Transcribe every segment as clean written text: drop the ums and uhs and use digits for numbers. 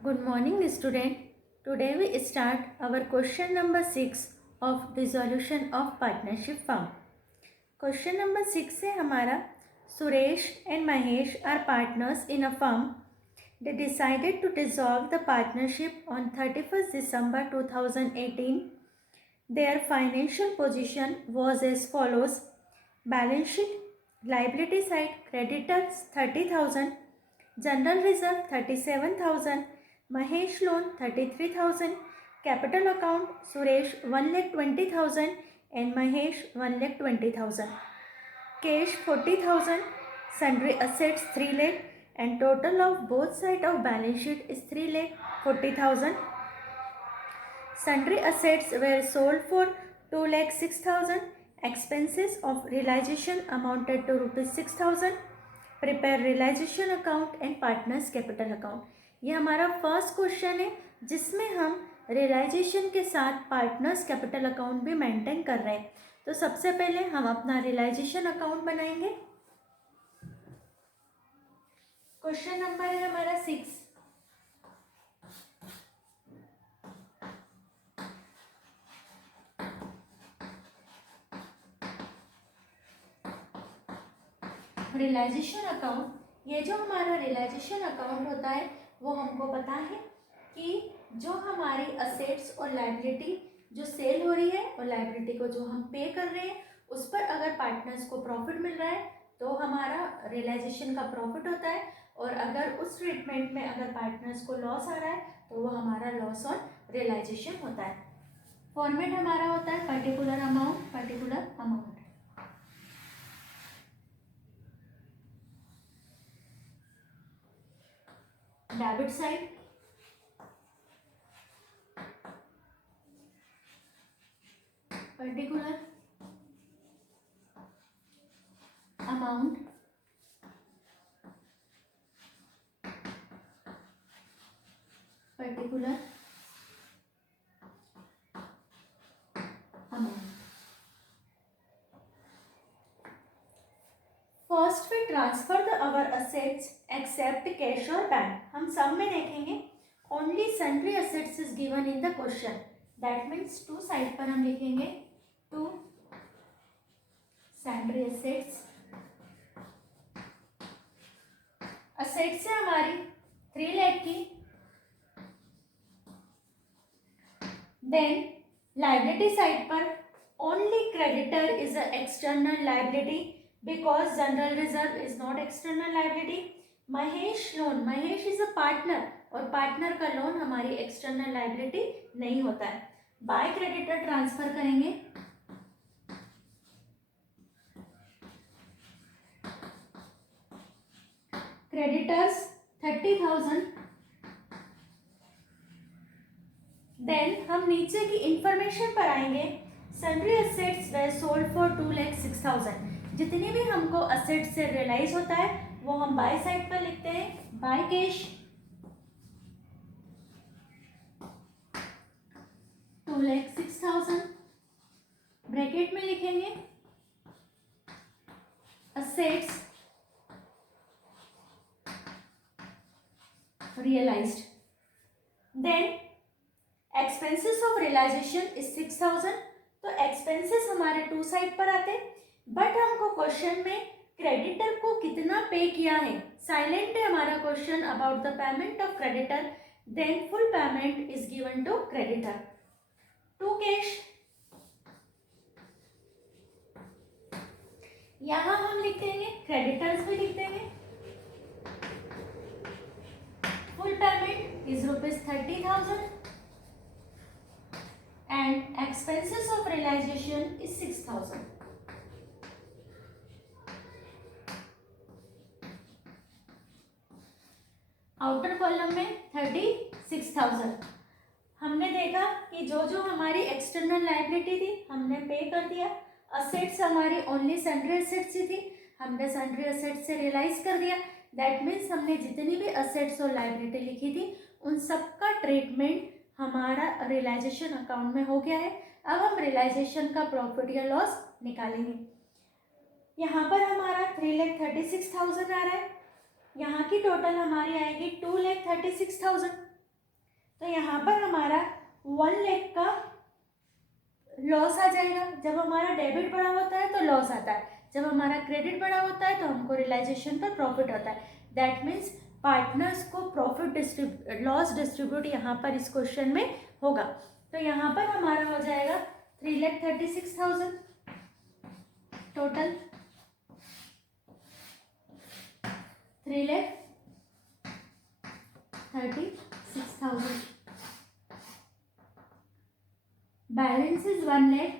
Good morning student. Today we start our question number 6 of dissolution of partnership firm. Question number 6 है हमारा Suresh and Mahesh are partners in a firm. They decided to dissolve the partnership on 31st December 2018. Their financial position was as follows. Balance sheet, liability side, creditors 30,000, general reserve 37,000, Mahesh loan 33,000, capital account Suresh 1,20,000 and Mahesh 1,20,000, cash 40,000, sundry assets 3 lakh and total of both sides of balance sheet is 3,40,000. Sundry assets were sold for 2,06,000. Expenses of realization amounted to rupees 6,000. Prepare realization account and partners capital account. ये हमारा first question है जिसमें हम realization के साथ partners capital account भी maintain कर रहे हैं. तो सबसे पहले हम अपना रियलाइजेशन अकाउंट बनाएंगे. क्वेश्चन नंबर है हमारा 6. Realization account. ये जो हमारा रियलाइजेशन अकाउंट होता है वो हमको पता है कि जो हमारी असेट्स और लायबिलिटी जो सेल हो रही है और लायबिलिटी को जो हम पे कर रहे हैं उस पर अगर पार्टनर्स को प्रॉफिट मिल रहा है तो हमारा रियलाइजेशन का प्रॉफिट होता है, और अगर उस ट्रीटमेंट में अगर पार्टनर्स को लॉस आ रहा है तो वो हमारा लॉस ऑन रियलाइजेशन होता है. फॉर्मेट हमारा होता है particular amount. Debit side particular amount, particular amount. First we transfer the our assets except cash और बैंक. हम सब में देखेंगे only sundry assets is given in the question. That means to side पर हम लिखेंगे टू सन्ड्री असेट्स. असेट्स है हमारी 3 लाख की. देन लाइबिलिटी साइड पर only creditor is a external liability because general reserve is not external liability. Mahesh loan, Mahesh is a partner और partner का loan हमारी एक्सटर्नल लाइबिलिटी नहीं होता है. बाय क्रेडिटर ट्रांसफर करेंगे. क्रेडिटर्स 30,000. देन हम नीचे की इंफॉर्मेशन पर आएंगे. Sundry assets way sold for 2,06,000. जितनी भी हमको असेट से रियलाइज होता है वो हम बाय साइड पर लिखते हैं बाय कैश 2,06,000. ब्रैकेट में लिखेंगे assets realized. Then expenses of realization is 6,000. तो एक्सपेंसेस हमारे टू साइड पर आते हैं, बट हमको क्वेश्चन में क्रेडिटर को कितना पे किया है साइलेंट है हमारा question about the payment of creditor. Then full payment is given to creditor. To cash यहां हम लिख देंगे, क्रेडिटर्स भी लिख देंगे. Full payment is ₹30,000 and expenses of realization is 6,000. Outer column में 36,000. हमने देखा कि जो जो हमारी एक्सटर्नल लाइबिलिटी थी हमने पे कर दिया. असेट्स हमारी ओनली सन्ड्री असेट्स ही थी, हमने सन्ड्री असेट्स से रियलाइज कर दिया. दैट मीन्स हमने जितनी भी असेट्स और लाइबिलिटी लिखी थी उन सब का ट्रीटमेंट हमारा रियलाइजेशन अकाउंट में हो गया है. अब हम रियलाइजेशन का प्रॉफिट या लॉस निकालेंगे. यहाँ पर हमारा 3,36,000 आ रहा है. यहाँ की टोटल हमारी आएगी 2,36,000. तो यहाँ पर हमारा 1 लाख का लॉस आ जाएगा। जब हमारा डेबिट बड़ा होता है तो लॉस आता है, जब हमारा क्रेडिट बड़ा होता है तो हमको रियलाइजेशन पर प्रॉफिट होता है। दैट मीन्स पार्टनर्स को प्रॉफिट लॉस डिस्ट्रीब्यूट यहाँ पर इस क्वेश्चन में होगा। तो यहाँ पर हमारा हो जाएगा 3,36,000 टोटल, 3,36,000। बैलेंस इज 1 लाख,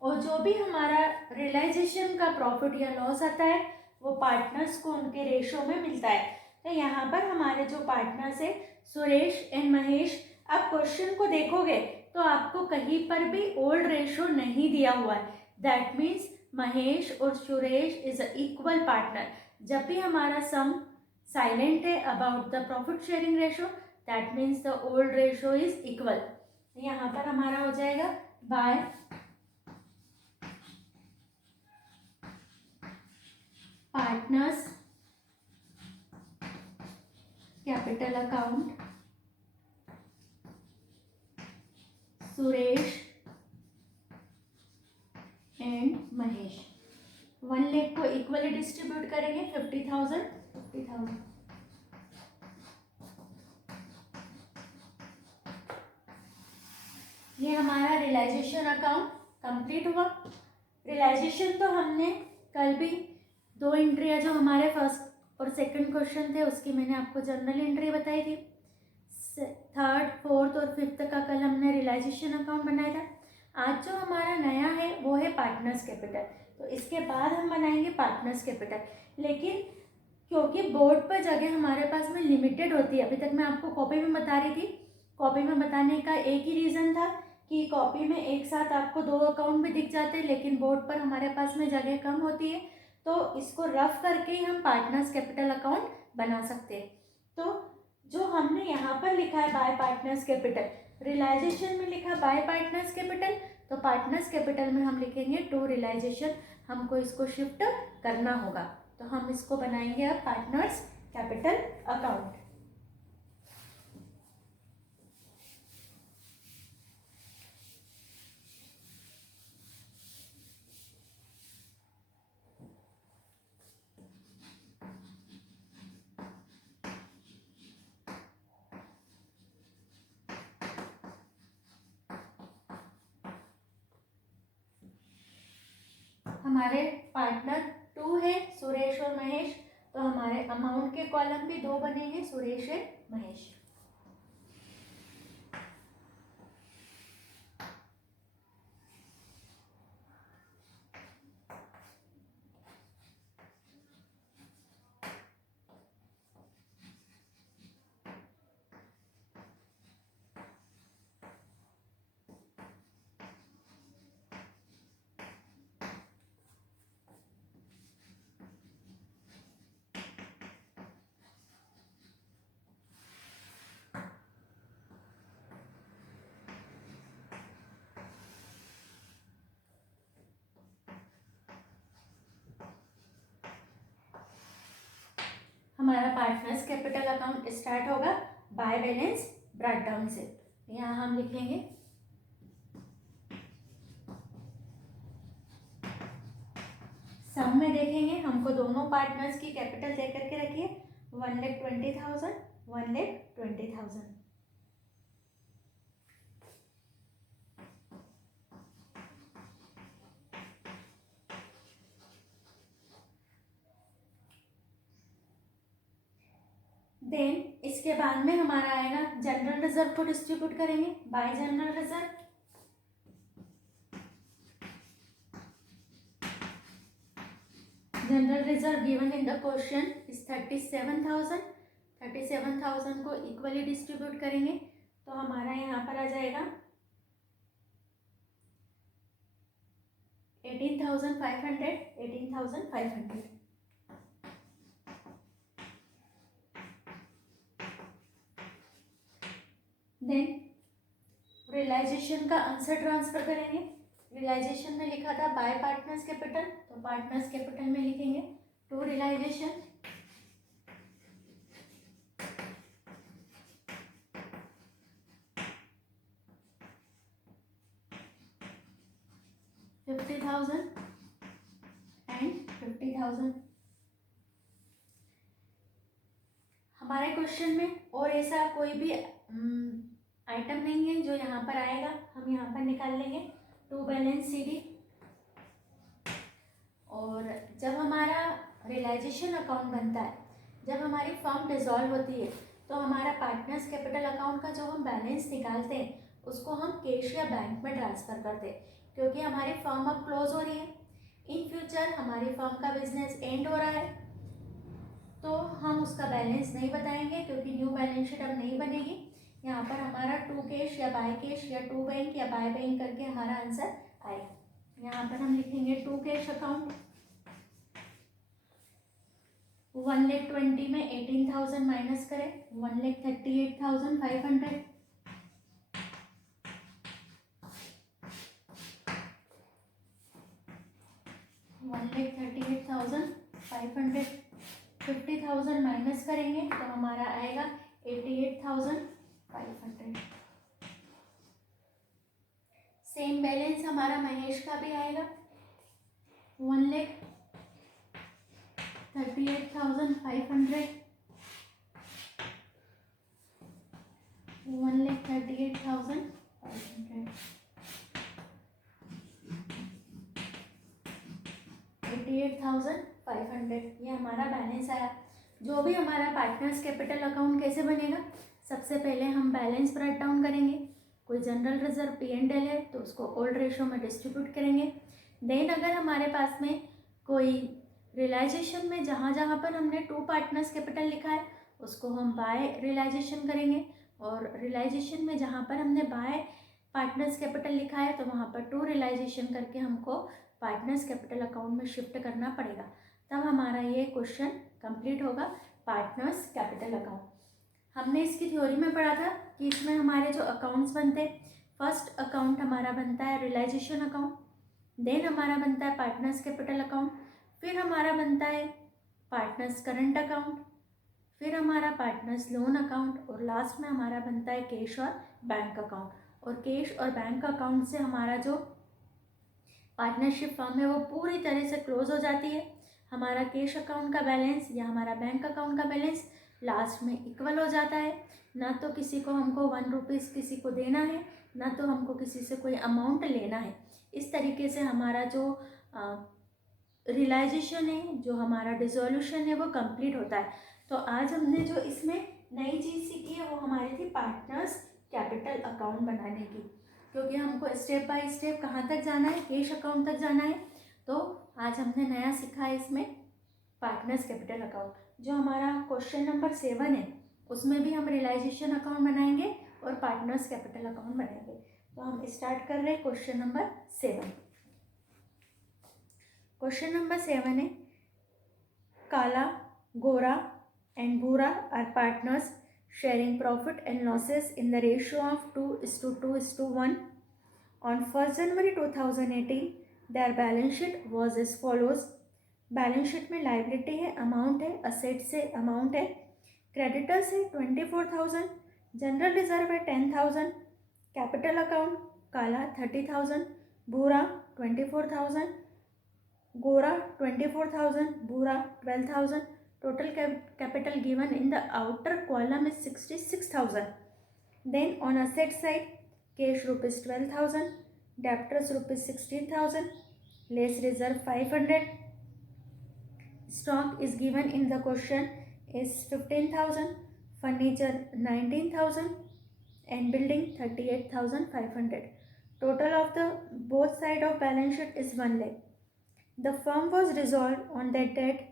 और जो भी हमारा रियलाइजेशन का प्रॉफिट या लॉस आता है वो पार्टनर्स को उनके रेशो में मिलता है। तो यहाँ पर हमारे जो पार्टनर्स है सुरेश एंड महेश, आप क्वेश्चन को देखोगे तो आपको कहीं पर भी ओल्ड रेशो नहीं दिया हुआ है। दैट मीन्स महेश और Suresh is a equal partner. जब भी हमारा सम साइलेंट है about the profit sharing ratio, that means the old ratio is equal. यहाँ पर हमारा हो जाएगा bye partners capital account Suresh and Mahesh. 1 lakh को इक्वली डिस्ट्रीब्यूट करेंगे, 50,000 50,000। ये हमारा रियलाइजेशन अकाउंट कंप्लीट हुआ। रियलाइजेशन तो हमने कल भी 2 एंट्रियाँ जो हमारे फर्स्ट और सेकंड क्वेश्चन थे उसकी मैंने आपको जनरल एंट्री बताई थी। 3rd, 4th और 5th का कल हमने रियलाइजेशन अकाउंट बनाया था। आज जो हमारा नया है वो है पार्टनर्स कैपिटल, तो इसके बाद हम बनाएंगे पार्टनर्स कैपिटल। लेकिन क्योंकि बोर्ड पर जगह हमारे पास में लिमिटेड होती है, अभी तक मैं आपको कॉपी में बता रही थी, कॉपी में बताने का एक ही रीज़न था कि कॉपी में एक साथ आपको 2 अकाउंट भी दिख जाते हैं, लेकिन बोर्ड पर हमारे पास में जगह कम होती है, तो इसको रफ करके ही हम पार्टनर्स कैपिटल अकाउंट बना सकते हैं। तो जो हमने यहाँ पर लिखा है बाय पार्टनर्स कैपिटल, रियलाइजेशन में लिखा बाय पार्टनर्स कैपिटल, तो पार्टनर्स कैपिटल में हम लिखेंगे टू रियलाइजेशन। हमको इसको शिफ्ट करना होगा, तो हम इसको बनाएंगे अब पार्टनर्स कैपिटल अकाउंट। हमारे पार्टनर 2 है सुरेश और महेश, तो हमारे अमाउंट के कॉलम भी 2 बनेंगे, सुरेश है महेश। हमारा पार्टनर्स कैपिटल अकाउंट स्टार्ट होगा बाय बैलेंस ब्रॉट डाउन से। यहाँ हम लिखेंगे सम में देखेंगे, हमको दोनों पार्टनर्स की कैपिटल दे करके रखिए, 1,20,000 1,20,000। देन इसके बाद में हमारा आएगा जनरल रिजर्व को डिस्ट्रीब्यूट करेंगे bye general reserve. General reserve given in the question is 37,000। 37,000 को इक्वली डिस्ट्रीब्यूट करेंगे, तो हमारा यहाँ पर आ जाएगा 18,500 18,500। देन रियलाइजेशन का आंसर ट्रांसफर करेंगे। रियलाइजेशन में लिखा था बाय पार्टनर्स कैपिटल, तो पार्टनर्स कैपिटल में लिखेंगे टू रियलाइजेशन। 50,000 एंड 50,000। हमारे क्वेश्चन में और ऐसा कोई भी आइटम नहीं है जो यहाँ पर आएगा, हम यहाँ पर निकाल लेंगे टू बैलेंस CD। और जब हमारा रियलाइजेशन अकाउंट बनता है, जब हमारी फर्म डिसॉल्व होती है, तो हमारा पार्टनर्स कैपिटल अकाउंट का जो हम बैलेंस निकालते हैं उसको हम कैश या बैंक में ट्रांसफ़र करते हैं, क्योंकि हमारी फर्म अब क्लोज हो रही है। इन फ्यूचर हमारी फर्म का बिजनेस एंड हो रहा है, तो हम उसका बैलेंस नहीं बताएंगे, क्योंकि न्यू बैलेंस शीट अब नहीं बनेगी। यहाँ पर हमारा टू कैश या बाय कैश या टू बैंक या बाय बैंक करके हमारा आंसर आएगा। यहाँ पर हम लिखेंगे टू कैश अकाउंट। 1,20,000 में 18,000 माइनस करें, 1,38,500। 1,38,500। 50,000 माइनस करेंगे तो हमारा आएगा 88,500। सेम बैलेंस हमारा महेश का भी आएगा, 1,38,500। 1,38,500। 88,500 ये हमारा बैलेंस आया। जो भी हमारा पार्टनर्स कैपिटल अकाउंट कैसे बनेगा, सबसे पहले हम बैलेंस ब्रेक डाउन करेंगे। कोई जनरल रिजर्व P&L है तो उसको ओल्ड रेशो में डिस्ट्रीब्यूट करेंगे। देन अगर हमारे पास में कोई रियलाइजेशन में जहाँ जहाँ पर हमने टू पार्टनर्स कैपिटल लिखा है उसको हम बाय रियलाइजेशन करेंगे, और रियलाइजेशन में जहाँ पर हमने बाय पार्टनर्स कैपिटल लिखा है तो वहाँ पर टू रियलाइजेशन करके हमको पार्टनर्स कैपिटल अकाउंट में शिफ्ट करना पड़ेगा, तब हमारा ये क्वेश्चन कंप्लीट होगा पार्टनर्स कैपिटल अकाउंट। हमने इसकी थ्योरी में पढ़ा था कि इसमें हमारे जो अकाउंट्स बनते हैं, फर्स्ट अकाउंट हमारा बनता है रियलाइजेशन अकाउंट, देन हमारा बनता है पार्टनर्स कैपिटल अकाउंट, फिर हमारा बनता है पार्टनर्स करंट अकाउंट, फिर हमारा पार्टनर्स लोन अकाउंट, और लास्ट में हमारा बनता है कैश और बैंक अकाउंट। और कैश और बैंक अकाउंट से हमारा जो पार्टनरशिप फर्म है वो पूरी तरह से क्लोज हो जाती है। हमारा कैश अकाउंट का बैलेंस या हमारा बैंक अकाउंट का बैलेंस लास्ट में इक्वल हो जाता है। ना तो किसी को हमको 1 रुपीज़ किसी को देना है, ना तो हमको किसी से कोई अमाउंट लेना है। इस तरीके से हमारा जो रियलाइजेशन है, जो हमारा डिसोल्यूशन है वो कंप्लीट होता है। तो आज हमने जो इसमें नई चीज़ सीखी है वो हमारी थी पार्टनर्स कैपिटल अकाउंट बनाने की, क्योंकि हमको स्टेप बाय स्टेप कहाँ तक जाना है, कैश अकाउंट तक जाना है। तो आज हमने नया सीखा है इसमें पार्टनर्स कैपिटल अकाउंट। जो हमारा क्वेश्चन नंबर 7 है उसमें भी हम रियलाइजेशन अकाउंट बनाएंगे और पार्टनर्स कैपिटल अकाउंट बनाएंगे। तो हम स्टार्ट कर रहे हैं क्वेश्चन नंबर 7। क्वेश्चन नंबर 7 है, काला, Gora and Bhura are partners sharing profit and losses in the ratio of 2:2:1. On 1st January 2018, their balance sheet was as follows. Balance sheet में लाइबिलिटी है, अमाउंट है, असेट्स है, अमाउंट है, क्रेडिटर्स है 24,000, general reserve है 10,000, capital account काला 30,000, भूरा 24,000, गोरा 24,000, भूरा 12,000. Total capital given in the outer column is 66,000. Then on asset side, cash rupees 12,000, debtors rupees 16,000, less reserve 500. Stock is given in the question is 15,000, furniture 19,000, and building 38,500. Total of the both side of balance sheet is 1 lakh. The firm was dissolved on that date.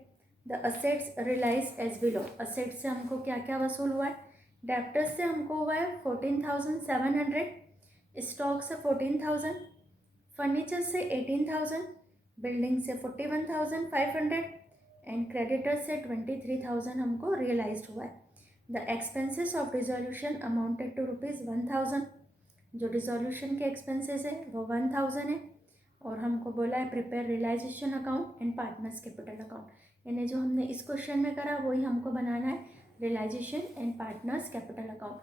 The assets realized as below. Assets से हमको क्या क्या वसूल हुआ है, debtors से हमको हुआ है 14,700, स्टॉक से 14,000, फर्नीचर से 18,000, बिल्डिंग से 41,500 एंड क्रेडिटर्स से 23,000 हमको रियलाइज्ड हुआ है। The expenses of dissolution amounted to ₹1,000। जो डिसोल्यूशन के एक्सपेंसेस है वो 1,000 है, और हमको बोला है prepare realization account and partners capital account, यानी जो हमने इस क्वेश्चन में करा वही हमको बनाना है realization and partners capital account.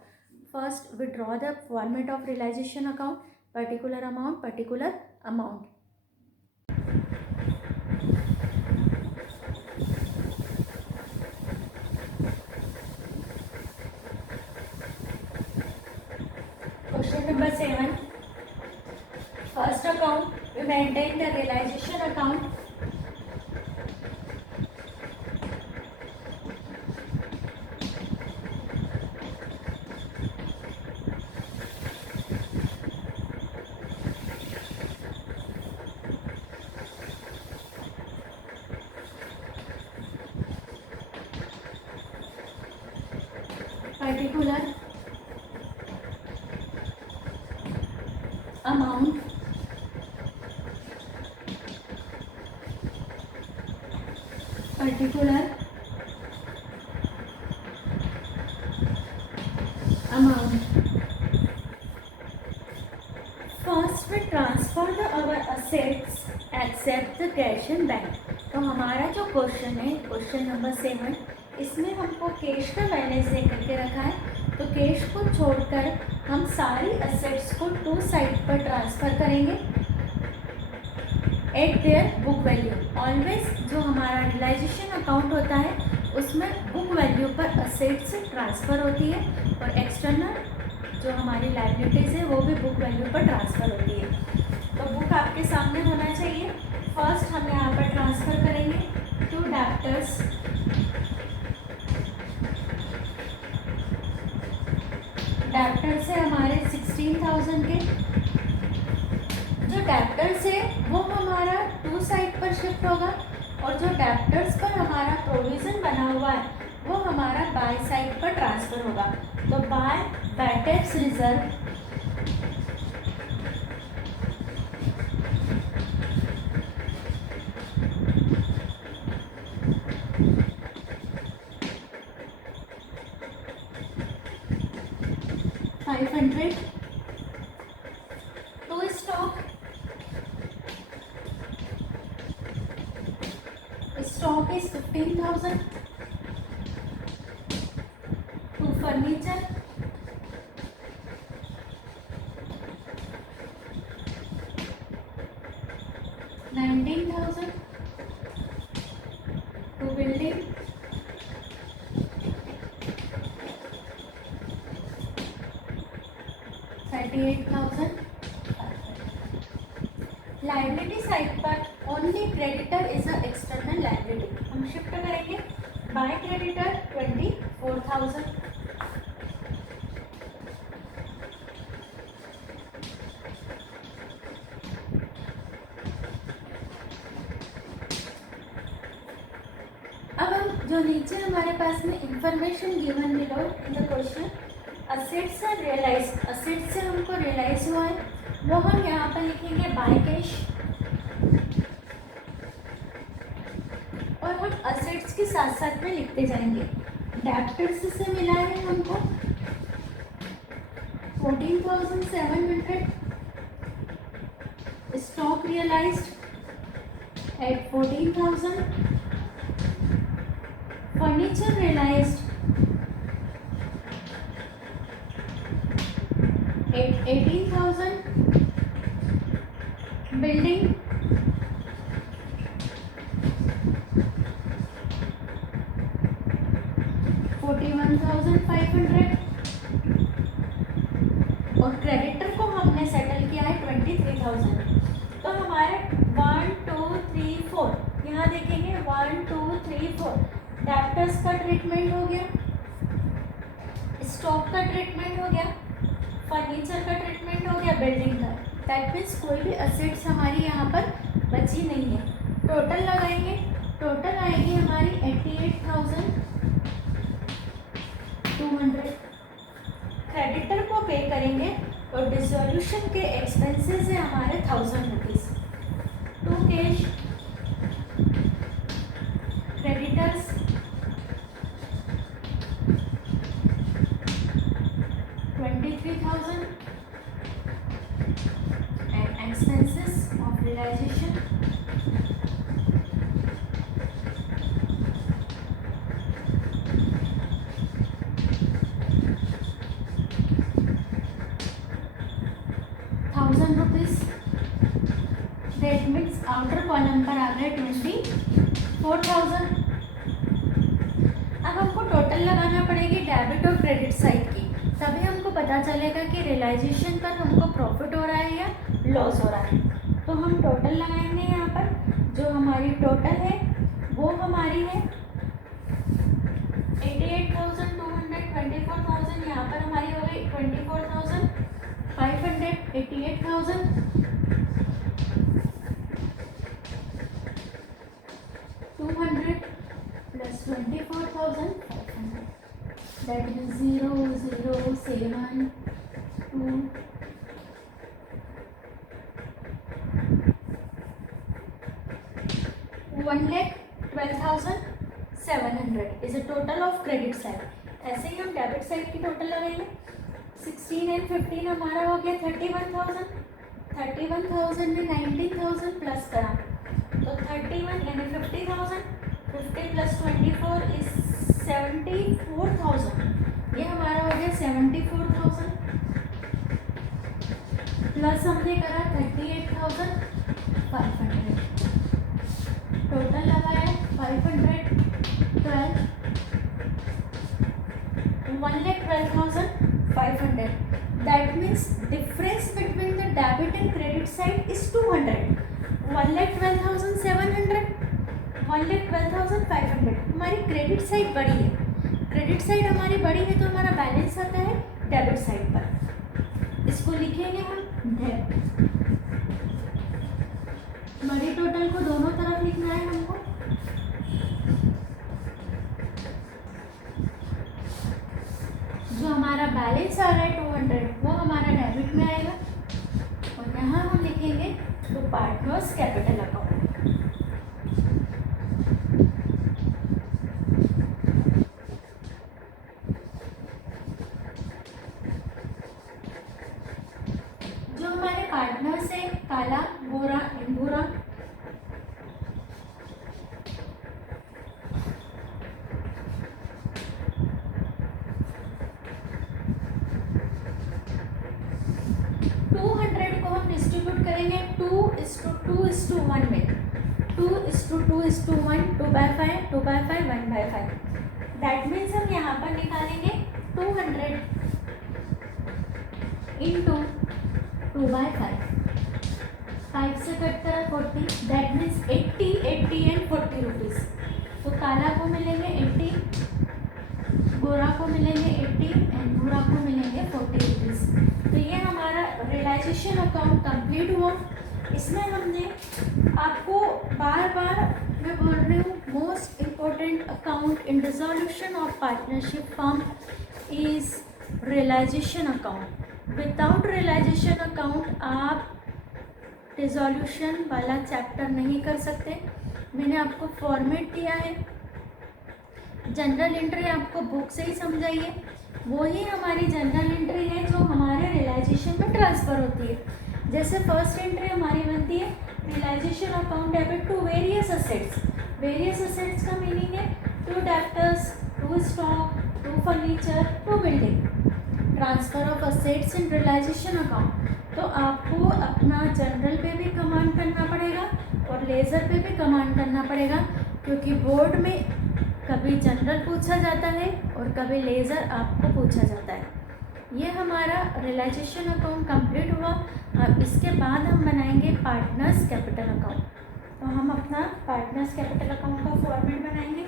First we draw the format of realization account, particular amount, particular amount. Question number 7. First account, we maintain the realization account. Particular amount first we transfer our assets except the cash in bank. तो हमारा जो question है question number 7, इसमें हमको cash का balance दे करके रखा है, तो कैश को छोड़कर हम सारी असेट्स को टू साइड पर ट्रांसफ़र करेंगे eight their book value. Always जो हमारा रियलाइजेशन अकाउंट होता है उसमें बुक वैल्यू पर असेट्स ट्रांसफ़र होती है और एक्सटर्नल जो हमारी लायबिलिटीज़ है वो भी बुक वैल्यू पर ट्रांसफ़र होती है। तो बुक आपके सामने होना चाहिए। फर्स्ट हम यहाँ पर ट्रांसफ़र करेंगे टू डेब्टर्स। डेब्टर्स है हमारे 16,000 के। जो डेब्टर्स है वो हमारा टू साइड पर शिफ्ट होगा और जो डेब्टर्स पर हमारा प्रोविज़न बना हुआ है वो हमारा बाय साइड पर ट्रांसफ़र होगा। तो bye बैटेक्स reserve $500 to stock is 15,000 to furniture $19,000 to building $38,000। Liability side पर only creditor is a external liability, हम शिफ्ट करेंगे बाय क्रेडिटर 24,000। अब हम जो नीचे हमारे पास में information given below in the question assets are realize, assets से हमको रियलाइज हुआ है वो हम यहाँ पर लिखेंगे बाय कैश और हम असेट्स के साथ साथ में लिखते जाएंगे। डेब्टर्स से मिला है हमको 14,700, stock realized at 14,000, furniture realized at 18,000, building 41,500 और क्रेडिटर को हमने सेटल किया है 23,000। तो हमारे 1 2 3 4 यहाँ देखेंगे 1 2 3 4 डेब्टर्स का ट्रीटमेंट हो गया, स्टॉक का ट्रीटमेंट हो गया, फर्नीचर का ट्रीटमेंट हो गया, बिल्डिंग का। दैट मीन्स कोई भी असेट्स हमारी यहाँ पर बची नहीं है। टोटल लगाएंगे, टोटल आएगी हमारी 88,200। क्रेडिटर को पे करेंगे और डिसोल्यूशन के एक्सपेंसेस है हमारे 1,000 rupees. To cash creditors 23,000 and expenses of realization 1,000 rupees. That means outer column पर आ गए 24,000। अब हमको टोटल लगाना पड़ेगी डेबिट और क्रेडिट साइड की, तभी हमको पता चलेगा कि रियलाइजेशन पर हमको प्रॉफिट हो रहा है या लॉस हो रहा है। तो हम टोटल लगाएंगे यहाँ पर, जो हमारी टोटल है वो हमारी है 88,200, 24,000, यहाँ पर हमारी हो गई 24,500, 88,000 200 plus 24,500, that is 0, 0, 7, 2, 1,12,700 is a total of credit side। ऐसे ही हम डेबिट साइड की टोटल लगाएंगे। 16 and 15 हमारा हो गया 31,000, 31,000 में 19,000 प्लस करा तो 31 यानी 50,000, 50 plus 24 is 74,000, ये हमारा हो गया 74,000 प्लस हमने करा 38,500, टोटल लगाया 512, 1,12,500। That means difference between the debit and credit side is 200, 1,12,700, 1,12,500। हमारी क्रेडिट साइड बड़ी है, क्रेडिट साइड हमारी बड़ी है तो हमारा बैलेंस आता है डेबिट साइड पर, इसको लिखेंगे हम डेट। बड़ी टोटल को दोनों तरफ लिखना है हमको। जो हमारा बैलेंस आ रहा है 200 वो हमारा डेबिट में आएगा और यहाँ हम लिखेंगे टू पार्टनर्स कैपिटल अकाउंट। जो हमारे पार्टनर्स है काला, गोरा, इंगूरा, करेंगे 2:2:1 में, 2:2:1, 2/5, 2/5, 1/5। दैट मीन्स हम यहाँ पर निकालेंगे 200 इंटू 2/5, 5 से कट करा 40, दैट मीन्स 80, 80 एंड 40 रुपीज़। तो काला को मिलेंगे 80, गोरा को मिलेंगे 80 एंड भूरा को मिलेंगे 40 रुपीज़। तो ये हमारा रियलाइजेशन अकाउंट कंप्लीट हुआ। इसमें हमने आपको बार बार मैं बोल रही हूँ, most important account in dissolution of partnership firm is realization account. Without realization account आप डिसॉल्यूशन वाला चैप्टर नहीं कर सकते। मैंने आपको फॉर्मेट दिया है, जनरल एंट्री आपको बुक से ही समझाइए, वही हमारी जनरल एंट्री है जो हमारे रियलाइजेशन में ट्रांसफ़र होती है। जैसे फर्स्ट एंट्री हमारी बनती है realization account debit to various assets. Various assets का मीनिंग है to debtors, to stock, to furniture, to building. Transfer of assets in realization account. तो आपको अपना जनरल पे भी कमांड करना पड़ेगा और लेज़र पे भी कमांड करना पड़ेगा, क्योंकि बोर्ड में कभी जनरल पूछा जाता है और कभी लेज़र आपको पूछा जाता है। ये हमारा रियलाइजेशन अकाउंट कंप्लीट हुआ। अब इसके बाद हम बनाएंगे पार्टनर्स कैपिटल अकाउंट। तो हम अपना पार्टनर्स कैपिटल अकाउंट का फॉर्मेट बनाएंगे।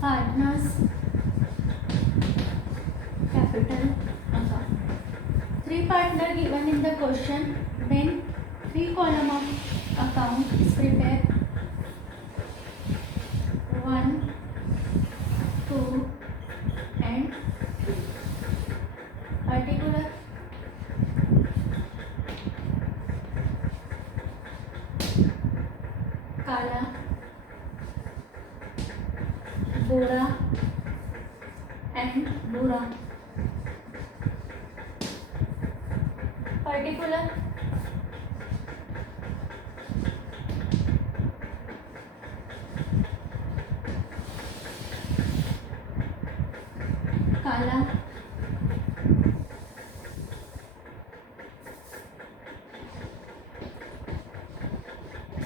Partners capital account. 3 partner given in the question, then 3 column of account is prepared. 1, 2 and 3. Particular काला, गोरा and भूरा। पर्टिकुलर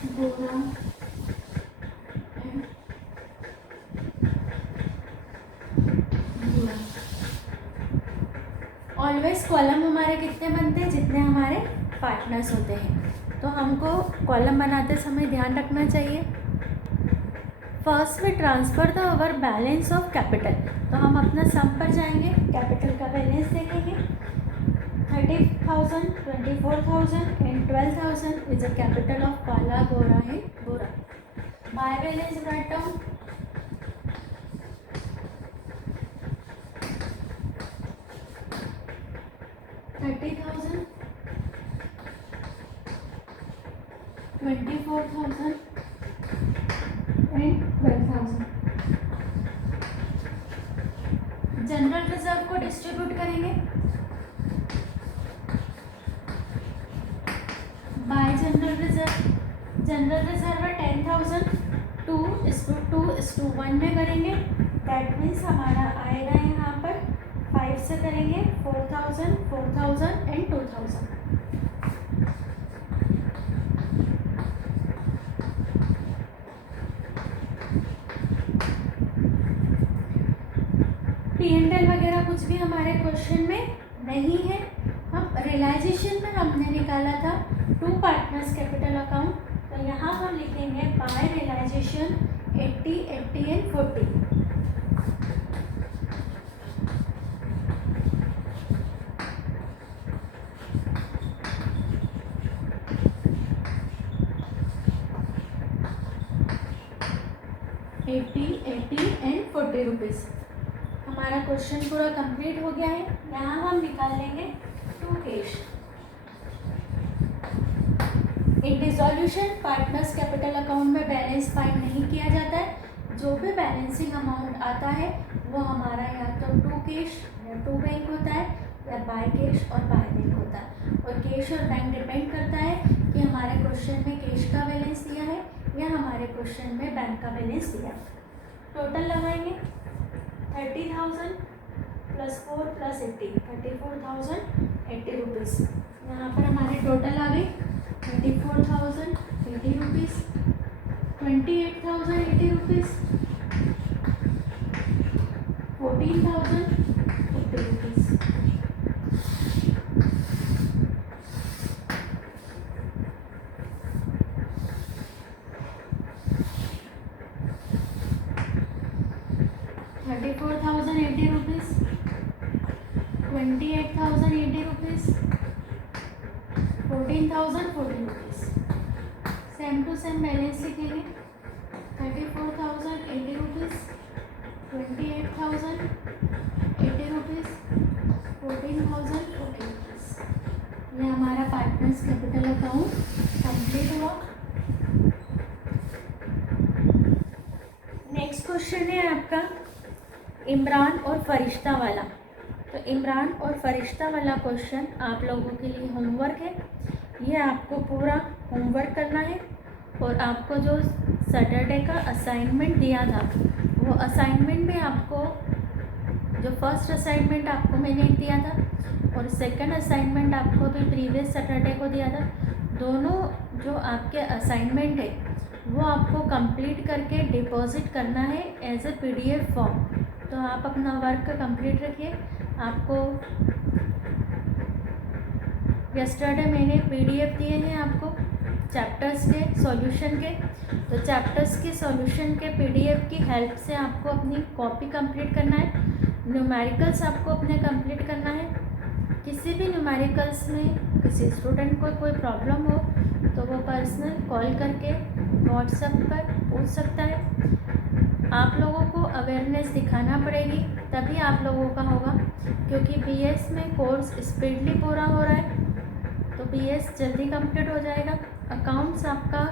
गोरा एंड ऑलवेज कॉलम हमारे कितने बनते हैं, जितने हमारे पार्टनर्स होते हैं। तो हमको कॉलम बनाते समय ध्यान रखना चाहिए। फर्स्ट में transfer the our balance of capital, तो हम अपना सम पर जाएंगे, कैपिटल का बैलेंस देखेंगे। 30,000, 24,000 and 12,000 is a capital of काला, गोरा एंड गोरा। By balance write down. $30,000, 24,000 and 12,000। General reserve को डिस्ट्रीब्यूट करेंगे bye general reserve. General reserve है 10,000, 2:1 में करेंगे। दैट मीन्स हमारा आएगा यहाँ पर 5 से करेंगे 4,000, 4,000 एंड 2,000। P&L वगैरह कुछ भी हमारे क्वेश्चन में नहीं है। हम रियलाइजेशन में हमने निकाला था 2 पार्टनर्स कैपिटल अकाउंट, तो यहाँ हम लिखेंगे by realization 80, 80 and 40। ₹80 and 40 rupees. हमारा क्वेश्चन पूरा कंप्लीट हो गया है। यहाँ हम निकाल लेंगे 2 cash. In dissolution partners capital account में बैलेंस फाइंड नहीं किया जाता है। जो भी बैलेंसिंग अमाउंट आता है वो हमारा या तो 2 कैश या 2 बैंक होता है, या बाय कैश और बाय बैंक होता है। और कैश और बैंक डिपेंड करता है कि हमारे क्वेश्चन में कैश का बैलेंस दिया है या हमारे क्वेश्चन में बैंक का बैलेंस दिया। टोटल लगाएंगे 30,000 + 4 + 80, 34,080 रुपीज़। यहाँ पर हमारे टोटल आ गई 24,080 rupees, 28,080 rupees, 14,080 rupees. ₹34,080, 28,080 rupees, 14,040 rupees. Same to same balance लिखेंगे 34,080 रुपीज़, 28,080 रुपीज़, 14,040 रुपीज़। ये हमारा पार्टनर्स कैपिटल अकाउंट कंप्लीट हुआ। नेक्स्ट क्वेश्चन है आपका इमरान और फरिश्ता वाला। तो इमरान और फरिश्ता वाला क्वेश्चन आप लोगों के लिए होमवर्क है। ये आपको पूरा होमवर्क करना है और आपको जो सैटरडे का असाइनमेंट दिया था वो असाइनमेंट में आपको जो फर्स्ट असाइनमेंट आपको मैंने दिया था और सेकंड असाइनमेंट आपको भी प्रीवियस सैटरडे को दिया था, दोनों जो आपके असाइनमेंट है वो आपको कंप्लीट करके डिपॉजिट करना है एज ए PDF फॉर्म। तो आप अपना वर्क कंप्लीट रखिए। आपको यस्टरडे मैंने PDF दिए हैं आपको चैप्टर्स के सॉल्यूशन के, तो चैप्टर्स के सॉल्यूशन के PDF की हेल्प से आपको अपनी कॉपी कंप्लीट करना है। न्यूमेरिकल्स आपको अपने कंप्लीट करना है। किसी भी न्यूमेरिकल्स में किसी स्टूडेंट को कोई प्रॉब्लम हो तो वो पर्सनल कॉल करके व्हाट्सएप पर पूछ सकता है। आप लोगों को अवेयरनेस दिखाना पड़ेगी, तभी आप लोगों का होगा, क्योंकि BS में कोर्स स्पीडली पूरा हो रहा है, तो BS जल्दी कंप्लीट हो जाएगा। अकाउंट्स आपका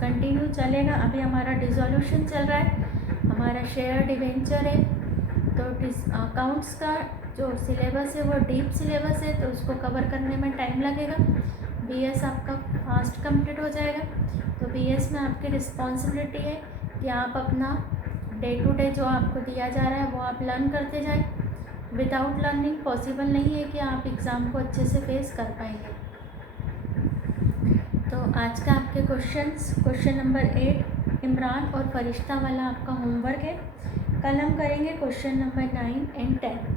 कंटिन्यू चलेगा। अभी हमारा डिसॉल्यूशन चल रहा है, हमारा शेयर डिवेंचर है, तो अकाउंट्स का जो सिलेबस है वो डीप सिलेबस है, तो उसको कवर करने में टाइम लगेगा। BS आपका फास्ट कंप्लीट हो जाएगा। तो BS में आपकी रिस्पॉन्सिबिलिटी है कि आप अपना डे टू डे जो आपको दिया जा रहा है वो आप लर्न करते जाएं। विदाउट लर्निंग पॉसिबल नहीं है कि आप एग्ज़ाम को अच्छे से फेस कर पाएंगे। तो आज का आपके क्वेश्चन नंबर 8 इमरान और फरिश्ता वाला आपका होमवर्क है। कल हम करेंगे क्वेश्चन नंबर 9 एंड 10।